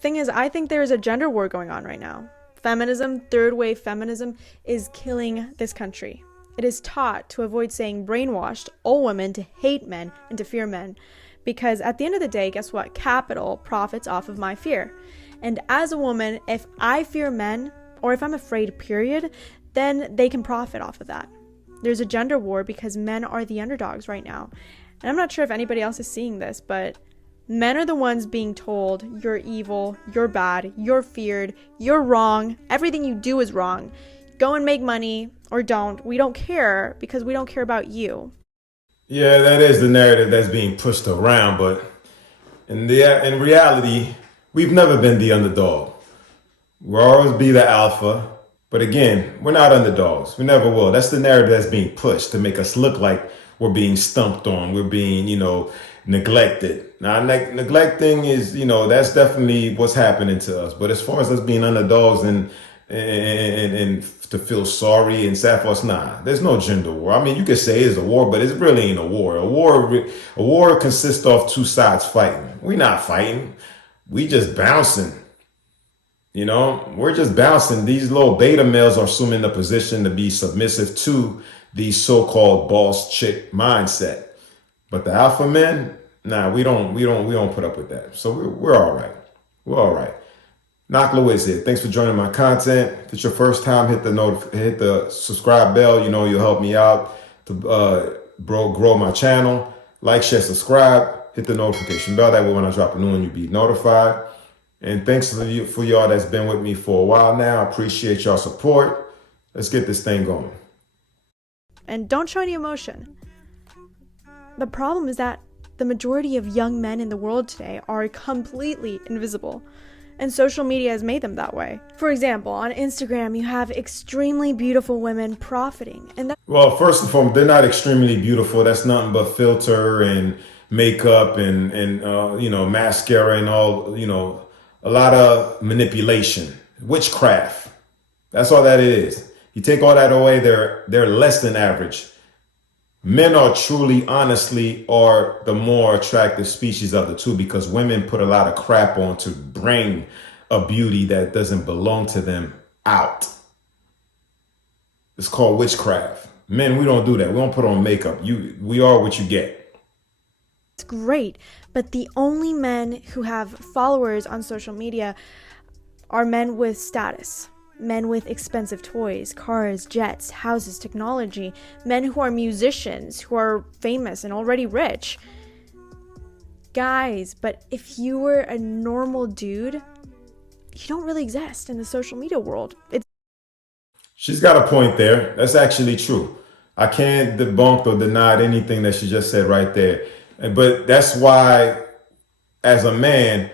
Thing is, I think there is a gender war going on right now. Feminism, third wave feminism, is killing this country. It is taught to avoid saying brainwashed all women to hate men and to fear men. Because at the end of the day, guess what? Capital profits off of my fear. And as a woman, if I fear men, or if I'm afraid, period, then they can profit off of that. There's a gender war because men are the underdogs right now. And I'm not sure if anybody else is seeing this, but men are the ones being told, you're evil, you're bad, you're feared, you're wrong, everything you do is wrong. Go and make money, or don't. We don't care because we don't care about you. Yeah, that is the narrative that's being pushed around, but in reality, we've never been the underdog. We'll always be the alpha. But again, we're not underdogs. We never will. That's the narrative that's being pushed to make us look like we're being stumped on. We're being, neglected. Now, neglecting is, that's definitely what's happening to us. But as far as us being underdogs and to feel sorry and sad for us, nah, there's no gender war. I mean, you could say it's a war, but it really ain't a war. A war consists of two sides fighting. We're not fighting. We just bouncing. We're just bouncing. These little beta males are assuming the position to be submissive to the so-called boss chick mindset. But the alpha men, nah, we don't put up with that. So we're all right. We're all right. Knock Lewis here. Thanks for joining my content. If it's your first time, hit the subscribe bell. You'll help me out to grow my channel. Like, share, subscribe. Hit the notification bell. That way when I drop a new one, you'll be notified. And thanks for y'all that's been with me for a while now. I appreciate y'all support. Let's get this thing going. And don't show any emotion. The problem is that the majority of young men in the world today are completely invisible. And social media has made them that way. For example, on Instagram, you have extremely beautiful women profiting. Well, first and foremost, they're not extremely beautiful. That's nothing but filter and makeup and mascara and all, a lot of manipulation, witchcraft. That's all that it is. You take all that away, they're less than average. Men are truly, honestly, are the more attractive species of the two because women put a lot of crap on to bring a beauty that doesn't belong to them out. It's called witchcraft. Men, we don't do that. We don't put on makeup. We are what you get. It's great, but the only men who have followers on social media are men with status. Men with expensive toys, cars, jets, houses, technology. Men who are musicians, who are famous and already rich. Guys, but if you were a normal dude, you don't really exist in the social media world. She's got a point there. That's actually true. I can't debunk or deny anything that she just said right there. But that's why, as a man,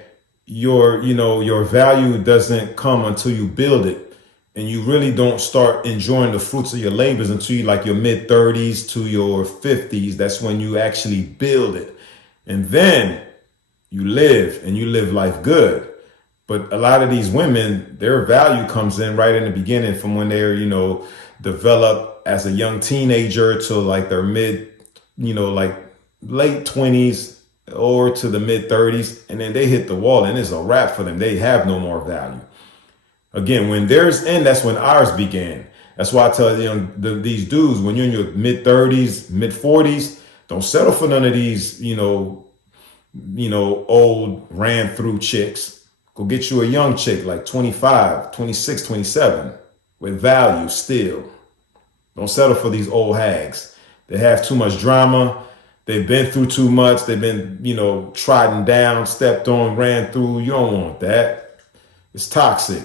your value doesn't come until you build it. And you really don't start enjoying the fruits of your labors until you like your mid 30s to your 50s. That's when you actually build it. And then you live life good. But a lot of these women, their value comes in right in the beginning from when they're, develop as a young teenager to like their mid, like late 20s or to the mid 30s. And then they hit the wall and it's a wrap for them. They have no more value. Again, when theirs end, that's when ours began. That's why I tell these dudes, when you're in your mid 30s, mid 40s, don't settle for none of these, old ran through chicks. Go get you a young chick like 25, 26, 27 with value still. Don't settle for these old hags. They have too much drama. They've been through too much. They've been, trodden down, stepped on, ran through. You don't want that. It's toxic.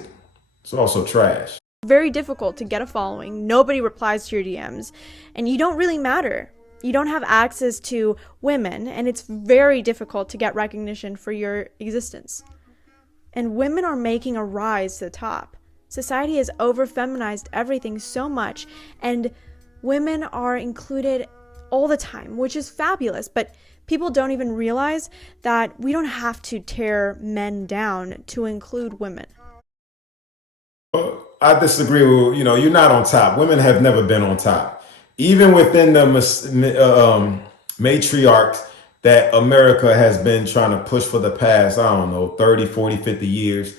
It's also trash. Very difficult to get a following. Nobody replies to your DMs. And you don't really matter. You don't have access to women. And it's very difficult to get recognition for your existence. And women are making a rise to the top. Society has over-feminized everything so much. And women are included all the time, which is fabulous. But people don't even realize that we don't have to tear men down to include women. I disagree with, you're not on top. Women have never been on top. Even within the matriarchs that America has been trying to push for the past, I don't know, 30, 40, 50 years.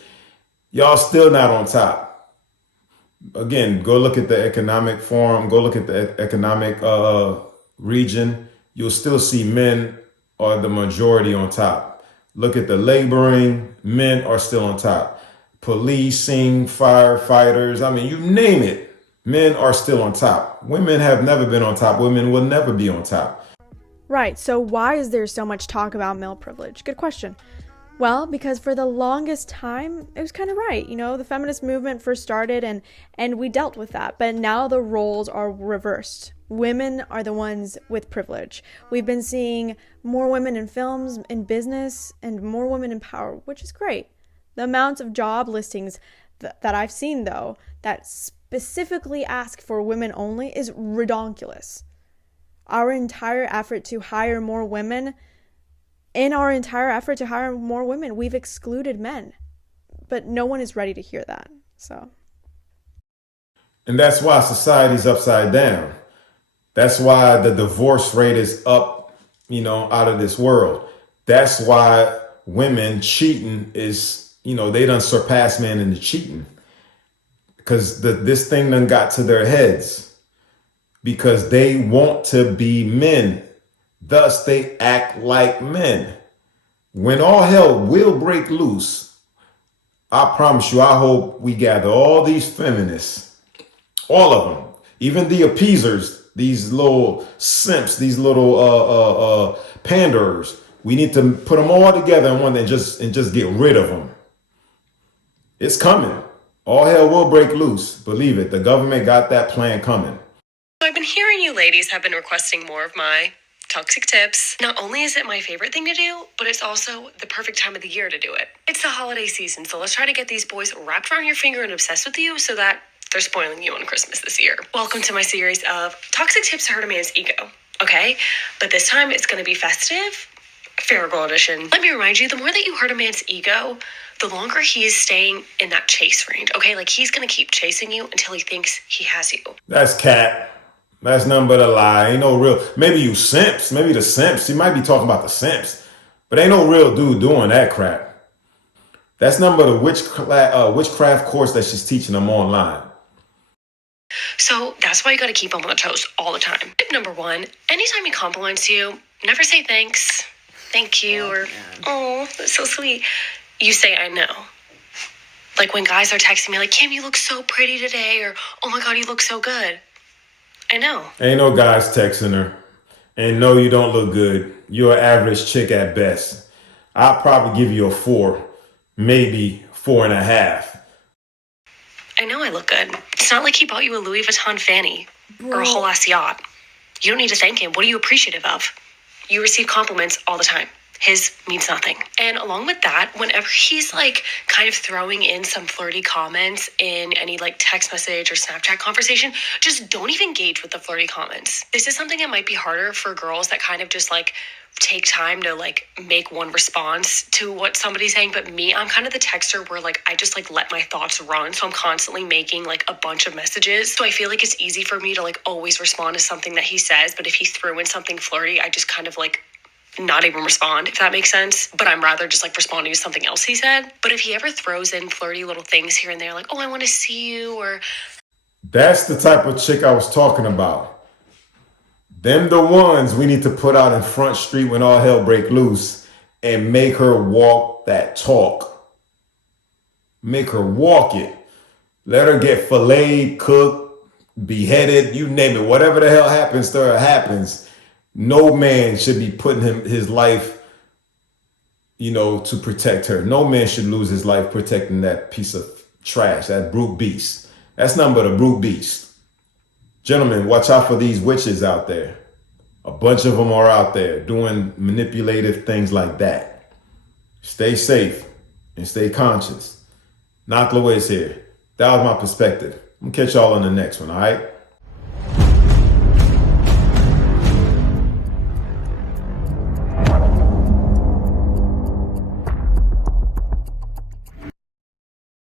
Y'all still not on top. Again, go look at the economic forum, go look at the economic region. You'll still see men are the majority on top. Look at the laboring, men are still on top. Policing, firefighters, I mean, you name it, men are still on top. Women have never been on top. Women will never be on top. Right, so why is there so much talk about male privilege? Good question. Well, because for the longest time, it was kind of right. The feminist movement first started and we dealt with that. But now the roles are reversed. Women are the ones with privilege. We've been seeing more women in films, in business, and more women in power, which is great. The amount of job listings that I've seen, though, that specifically ask for women only is redonkulous. Our entire effort to hire more women, we've excluded men. But no one is ready to hear that. And that's why society's upside down. That's why the divorce rate is up, out of this world. That's why women cheating is, they done surpass men in the cheating. Because this thing done got to their heads. Because they want to be men. Thus, they act like men. When all hell will break loose, I promise you, I hope we gather all these feminists, all of them, even the appeasers, these little simps, these little panderers. We need to put them all together in one and just get rid of them. It's coming. All hell will break loose. Believe it. The government got that plan coming. I've been hearing you ladies have been requesting more of my toxic tips. Not only is it my favorite thing to do, but it's also the perfect time of the year to do it. It's the holiday season, so let's try to get these boys wrapped around your finger and obsessed with you so that they're spoiling you on Christmas this year. Welcome to my series of toxic tips to hurt a man's ego, okay? But this time it's going to be festive, Fair Girl edition. Let me remind you, the more that you hurt a man's ego, the longer he's staying in that chase range, okay? Like, he's going to keep chasing you until he thinks he has you. That's cat. That's nothing but a lie. Ain't no real. Maybe you simps. Maybe the simps. You might be talking about the simps. But ain't no real dude doing that crap. That's nothing but a witchcraft course that she's teaching them online. So that's why you got to keep him on the toes all the time. Tip number 1, anytime he compliments you, never say thanks, thank you, or, oh, that's so sweet. You say, I know. Like when guys are texting me like, Kim, you look so pretty today, or, oh my God, you look so good. I know. Ain't no guys texting her. And no, you don't look good. You're an average chick at best. I'll probably give you a 4, maybe 4.5. I know I look good. It's not like he bought you a Louis Vuitton fanny or a whole ass yacht. You don't need to thank him. What are you appreciative of? You receive compliments all the time. His means nothing. And along with that, whenever he's like kind of throwing in some flirty comments in any like text message or Snapchat conversation, just don't even engage with the flirty comments. This is something that might be harder for girls that kind of just like take time to like make one response to what somebody's saying. But me, I'm kind of the texter where like I just like let my thoughts run. So I'm constantly making like a bunch of messages. So I feel like it's easy for me to like always respond to something that he says. But if he threw in something flirty, I just kind of like not even respond, if that makes sense. But I'm rather just like responding to something else he said. But if he ever throws in flirty little things here and there, like, oh, I want to see you, or... That's the type of chick I was talking about. Them the ones we need to put out in Front Street when all hell break loose and make her walk that talk. Make her walk it. Let her get filleted, cooked, beheaded, you name it. Whatever the hell happens to her happens. No man should be putting his life, to protect her. No man should lose his life protecting that piece of trash, that brute beast. That's nothing but a brute beast. Gentlemen, watch out for these witches out there. A bunch of them are out there doing manipulative things like that. Stay safe and stay conscious. Knock Lewis here. That was my perspective. I'm gonna catch y'all on the next one, all right?